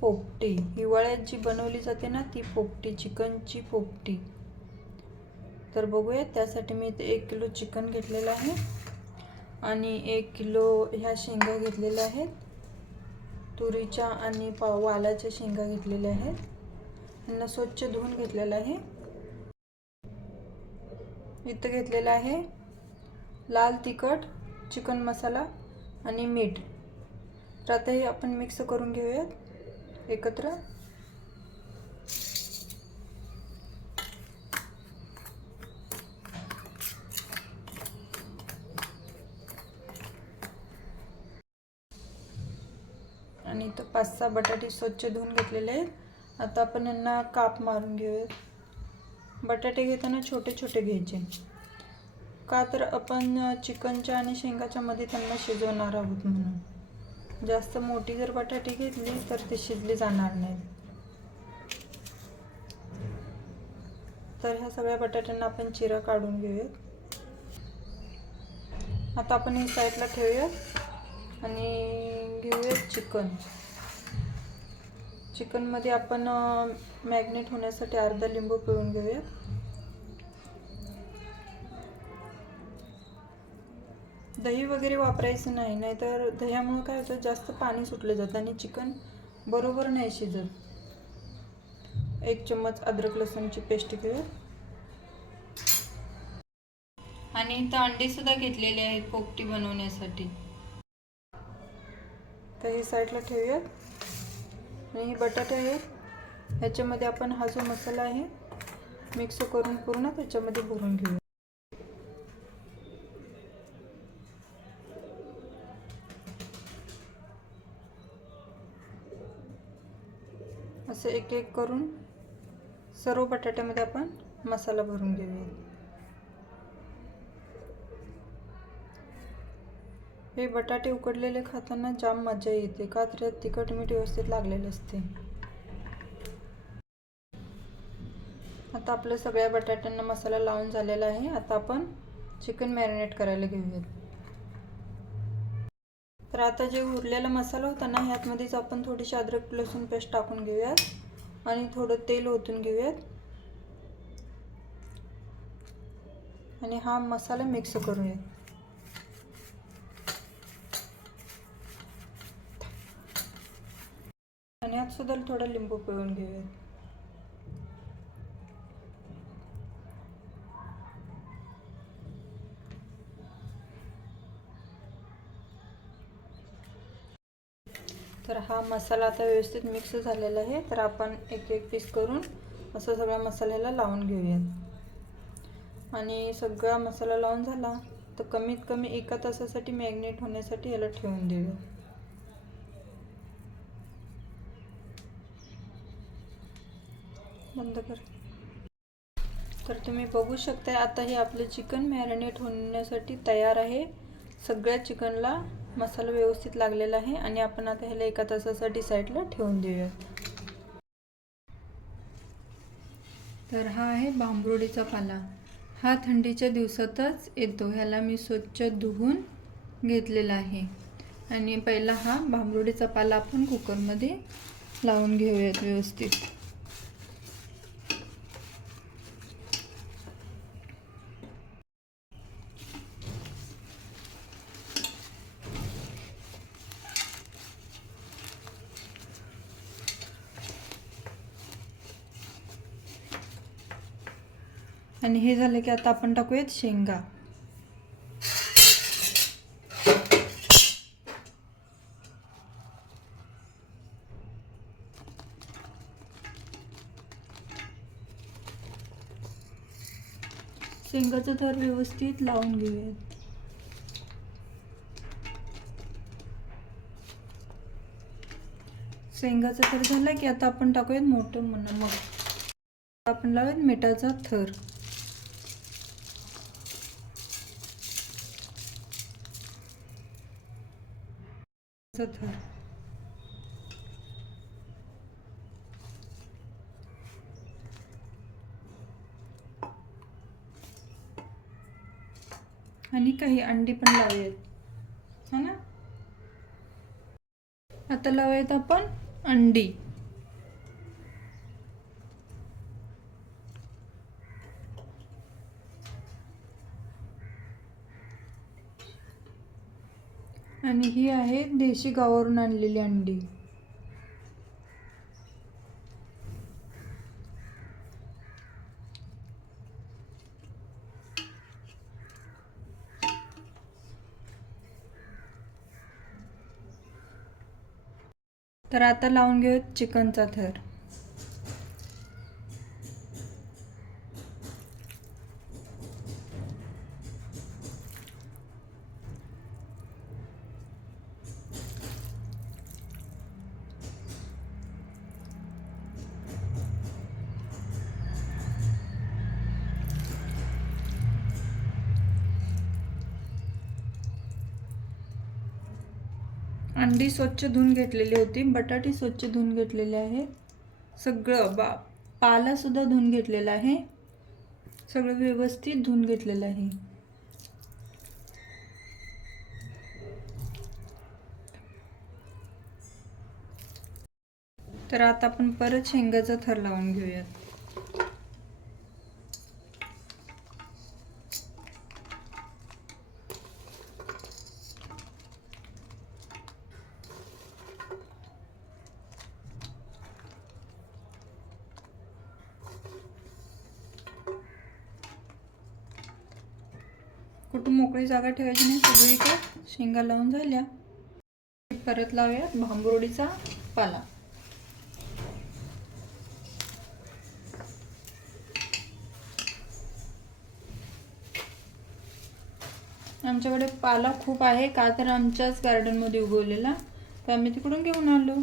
पोपटी, हिवाळ्यात जी बनवली जाते ना ती पोपटी, चिकनची पोपटी. तर बघूया, त्यासाठी मी इथे 1 किलो चिकन घेतलेलं आहे आणि 1 किलो ह्या शेंगा घेतलेल्या आहेत, तुरीच्या आणि वालाच्या शेंगा घेतलेल्या आहेत. यांना स्वच्छ धुवून घेतलेलं आहे. इथं घेतलेला आहे लाल तिखट, चिकन मसाला आणि मीठ. तर आता हे आपण मिक्स करून घेऊयात एकत्र. आणि इथं 5-6 बटाटे स्वच्छ धुवून घेतलेले आहेत. आता आपण यांना काप मारून घेऊयात. बटाटे घेताना छोटे छोटे घ्यायचे, का तर आपण चिकनच्या आणि शेंगाच्या मध्ये त्यांना शिजवणार आहोत म्हणून. जास्त मोठी जर बटाटे घेतली तर ते शिजले जाणार नाही. तर ह्या सगळ्या बटाट्यांना आपण चिरा काढून घेऊयात. आता आपण हे साईडला ठेवूयात आणि घेऊयात चिकन. चिकनमध्ये आपण मॅग्नेट होण्यासाठी अर्धा लिंबू पिळून घेऊयात. दही वगैरे वापरायचं नाही, नाहीतर दह्यामुळे काय होतं, जास्त पाणी सुटलं जातं आणि चिकन बरोबर नाही शिजत. 1 चम्मच अद्रक लसूणची पेस्ट घेऊयात. आणि इथं अंडे सुद्धा घेतलेले आहेत पोपटी बनवण्यासाठी. तर हे साईडला ठेवूयात. आणि हे बटाटे आहेत, ह्याच्यामध्ये आपण हा जो मसाला आहे मिक्स करून पूर्ण त्याच्यामध्ये भरून घेऊया. असं एक एक करून सर्व बटाट्यामध्ये आपण मसाला भरून घेऊया. हे बटाटे उकडलेले खाताना जाम मजा येते, का तर तिखट मीठ व्यवस्थित लागलेले असते. आता आपल्या सगळ्या बटाट्यांना मसाला लावून झालेला आहे. आता आपण चिकन मॅरिनेट करायला घेऊयात. तर आता जे उरलेला मसाला होता ना, ह्यातमध्येच आपण थोडीशी अद्रक लसूण पेस्ट टाकून घेऊयात आणि थोडं तेल ओतून घेऊयात आणि हा मसाला मिक्स करूयात. आणि यात सुद्धा थोडा लिंबू पिळून घेऊयात. तर हा मसाला आता व्यवस्थित मिक्स झालेला आहे. तर आपण एक एक पीस करून असं सगळ्या मसाल्याला लावून घेऊयात. आणि सगळा मसाला लावून झाला तर कमीत कमी 1 तासासाठी मॅग्नेट होण्यासाठी याला ठेवून देऊया. बंद कर. तर तुम्ही बघू शकता, आता हे आपलं चिकन मॅरिनेट होण्यासाठी तयार आहे. सगळ्या चिकनला मसाला व्यवस्थित लागलेला आहे आणि आपण आता ह्याला 1 तासासाठी साईडला ठेवून देऊया. तर हा आहे बांबरोडीचा पाला. हा थंडीच्या दिवसातच येतो. ह्याला मी स्वच्छ धुवून घेतलेला आहे. आणि पहिला हा बांबरोडीचा पाला आपण कुकरमध्ये लावून घेऊयात व्यवस्थित. आणि हे झालं की आता आपण टाकूयात शेंगा. शेंगाचं थर व्यवस्थित लावून घेऊयात. शेंगाचा थर झाला की आता आपण टाकूयात मोठं नमक. आपण लावूयात मिठाचा थर. आणि काही अंडी पण लावूयात, है ना. आता लावूयात आपण अंडी, आणि ही आहे देशी गावावरून आणलेली अंडी. तर आता लावून घेऊयात चिकनचा थर. अंडी स्वच्छ धुवून घेतलेली होती, बटाटे स्वच्छ धुवून घेतलेले आहे, सगळं पाला सुद्धा धुवून घेतलेला आहे, सगळं व्यवस्थित धुवून घेतलेलं आहे. तर आता आपण परत शेंगाचा थर लावून घेऊयात. कुठं मोकळी जागा ठेवायची नाही, सगळीकडे शेंगा लावून झाल्या. परत लावूयात भांबुर्डीचा पाला. आमच्याकडे पाला खूप आहे, का तर आमच्याच गार्डनमध्ये उगवलेला, तर आम्ही तिकडून घेऊन आलो.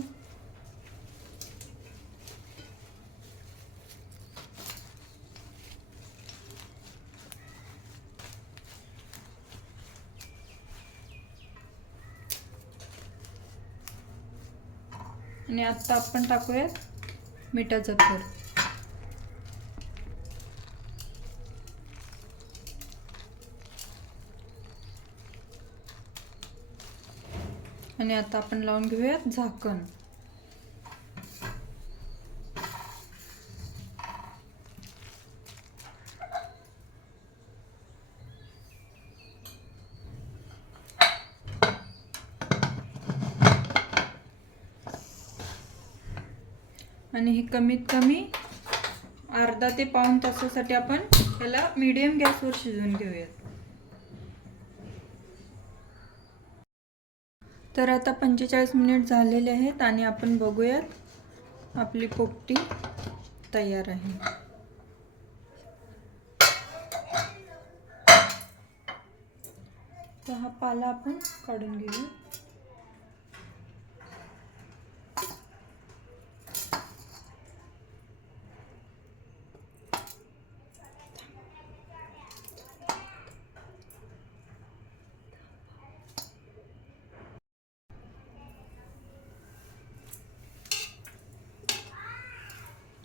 आणि आता आपण टाकूयात मिठाचा थर. आणि आता आपण लावून घेऊयात झाकण. आणि हे कमीत कमी अर्धा ते पाऊण तासासाठी आपण याला मीडियम गॅसवर शिजवून घेऊयात. तर आता 45 मिनिट झालेले आहेत आणि आपण बघूयात आपली पोपटी तयार आहे. तर हा पाला आपण काढून घेऊ.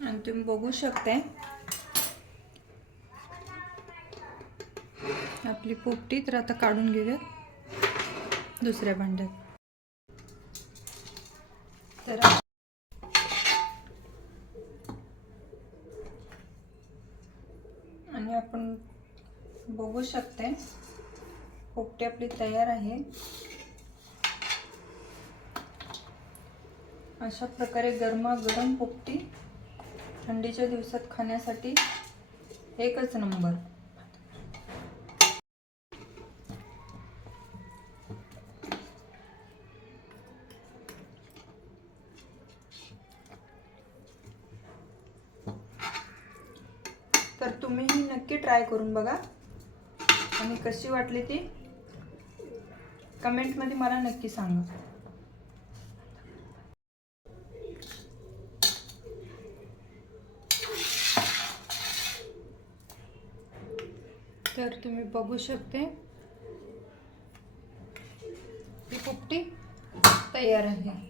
आणि तुम्ही बघू शकताय आपली पोपटी. तर आता काढून घेऊयात दुसऱ्या भांड्यात. तर आणि आपण बघू शकताय पोपटी आपली तयार आहे. अशा प्रकारे गरमागरम पोपटी थंडीच्या दिवसात खाण्यासाठी एकच नंबर. तर तुम्हीही नक्की ट्राय करून बघा आणि कशी वाटली ती कमेंटमध्ये मला नक्की सांगा. तर तुम्ही बघू शकते ही पोपटी तयार आहे.